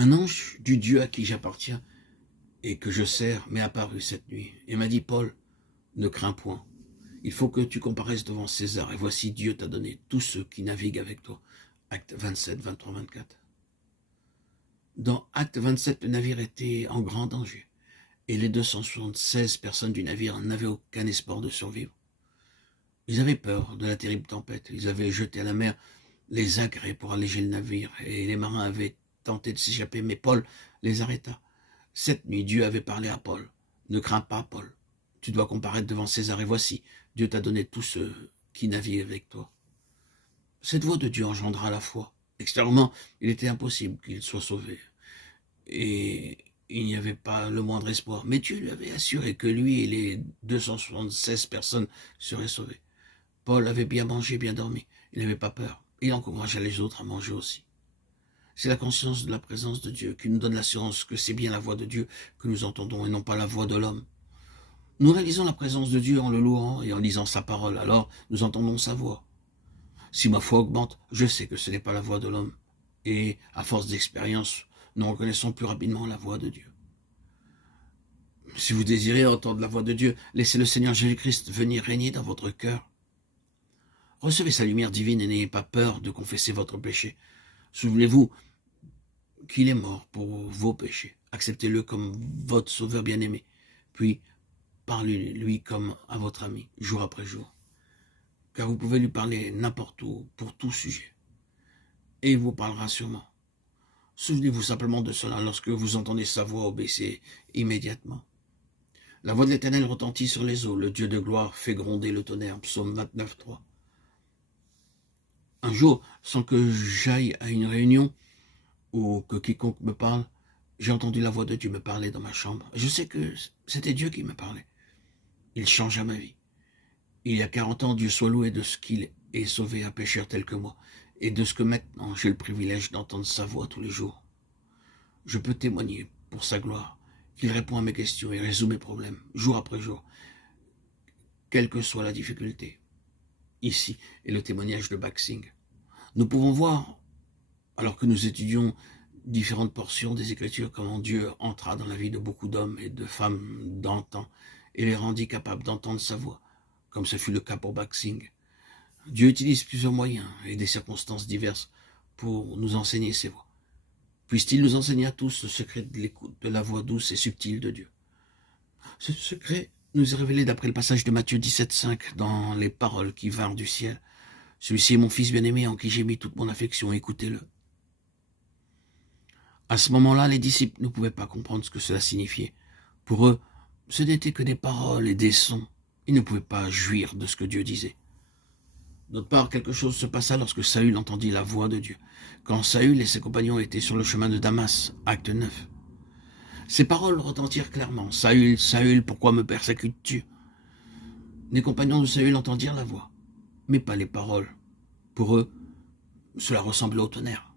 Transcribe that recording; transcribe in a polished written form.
Un ange du Dieu à qui j'appartiens et que je sers m'est apparu cette nuit et m'a dit, Paul, ne crains point. Il faut que tu comparaisses devant César, et voici Dieu t'a donné tous ceux qui naviguent avec toi. Acte 27, 23, 24. Dans Acte 27, le navire était en grand danger, et les 276 personnes du navire n'avaient aucun espoir de survivre. Ils avaient peur de la terrible tempête, ils avaient jeté à la mer les agrès pour alléger le navire, et les marins avaient tenté de s'échapper, mais Paul les arrêta. Cette nuit, Dieu avait parlé à Paul. Ne crains pas, Paul. Tu dois comparaître devant César, et voici, Dieu t'a donné tous ceux qui naviguent avec toi. Cette voix de Dieu engendra la foi. Extérieurement, il était impossible qu'il soit sauvé. Et il n'y avait pas le moindre espoir. Mais Dieu lui avait assuré que lui et les 276 personnes seraient sauvés. Paul avait bien mangé, bien dormi. Il n'avait pas peur. Il encouragea les autres à manger aussi. C'est la conscience de la présence de Dieu qui nous donne l'assurance que c'est bien la voix de Dieu que nous entendons et non pas la voix de l'homme. Nous réalisons la présence de Dieu en le louant et en lisant sa parole, alors nous entendons sa voix. Si ma foi augmente, je sais que ce n'est pas la voix de l'homme. Et à force d'expérience, nous reconnaissons plus rapidement la voix de Dieu. Si vous désirez entendre la voix de Dieu, laissez le Seigneur Jésus-Christ venir régner dans votre cœur. Recevez sa lumière divine et n'ayez pas peur de confesser votre péché. Souvenez-vous qu'il est mort pour vos péchés. Acceptez-le comme votre sauveur bien-aimé. Puis, parlez-lui comme à votre ami, jour après jour. Car vous pouvez lui parler n'importe où, pour tout sujet. Et il vous parlera sûrement. Souvenez-vous simplement de cela lorsque vous entendez sa voix, obéissez immédiatement. La voix de l'Éternel retentit sur les eaux, le Dieu de gloire fait gronder le tonnerre. Psaume 29, 3. Un jour, sans que j'aille à une réunion ou que quiconque me parle, j'ai entendu la voix de Dieu me parler dans ma chambre. Je sais que c'était Dieu qui me parlait. Il changea ma vie. Il y a 40 ans, Dieu soit loué de ce qu'il est sauvé un pécheur tel que moi, et de ce que maintenant j'ai le privilège d'entendre sa voix tous les jours. Je peux témoigner pour sa gloire qu'il répond à mes questions et résout mes problèmes, jour après jour, quelle que soit la difficulté. Ici est le témoignage de Baxing. Nous pouvons voir, alors que nous étudions différentes portions des Écritures, comment Dieu entra dans la vie de beaucoup d'hommes et de femmes d'antan et les rendit capables d'entendre sa voix, comme ce fut le cas pour Baxing. Dieu utilise plusieurs moyens et des circonstances diverses pour nous enseigner ses voies. Puisse-t-il nous enseigner à tous le secret de l'écoute de la voix douce et subtile de Dieu. Ce secret nous est révélé d'après le passage de Matthieu 17,5 dans les paroles qui vinrent du ciel. Celui-ci est mon fils bien-aimé en qui j'ai mis toute mon affection, écoutez-le. À ce moment-là, les disciples ne pouvaient pas comprendre ce que cela signifiait. Pour eux, ce n'était que des paroles et des sons. Ils ne pouvaient pas jouir de ce que Dieu disait. D'autre part, quelque chose se passa lorsque Saül entendit la voix de Dieu. Quand Saül et ses compagnons étaient sur le chemin de Damas, acte 9. Ces paroles retentirent clairement. « Saül, Saül, pourquoi me persécutes-tu » Les compagnons de Saül entendirent la voix, mais pas les paroles. Pour eux, cela ressemblait au tonnerre.